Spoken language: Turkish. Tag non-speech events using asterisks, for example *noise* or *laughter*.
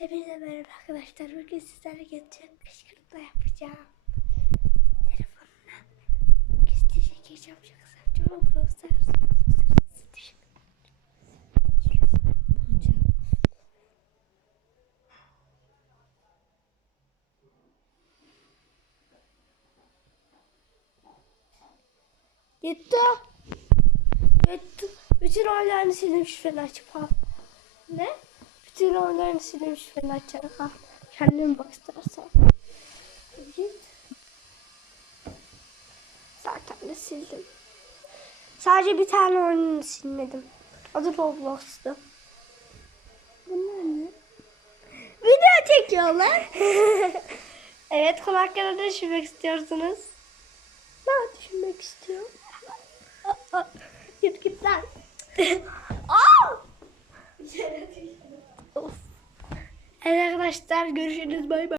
Hepinize merhaba arkadaşlar. Bugün sizlerle geçecek kışkırtma yapacağım. Yapacağız. Acaba Brawl Stars sizi düşünün. Yetti. Yetti. Bütün oylarını silmiş falan açıp al. Ne? Bütün oylarını silmiş falan açarak al. Kendin bak istersen. Zaten de sildim. Sadece bir tane oyununu silmedim. Adı Roblox'tu. Bunlar ne? Video çekiyorlar. *laughs* evet konu düşünmek istiyorsunuz? Ne düşünmek istiyorum? Git git lan. *laughs* Aa! Evet arkadaşlar görüşürüz bay bay.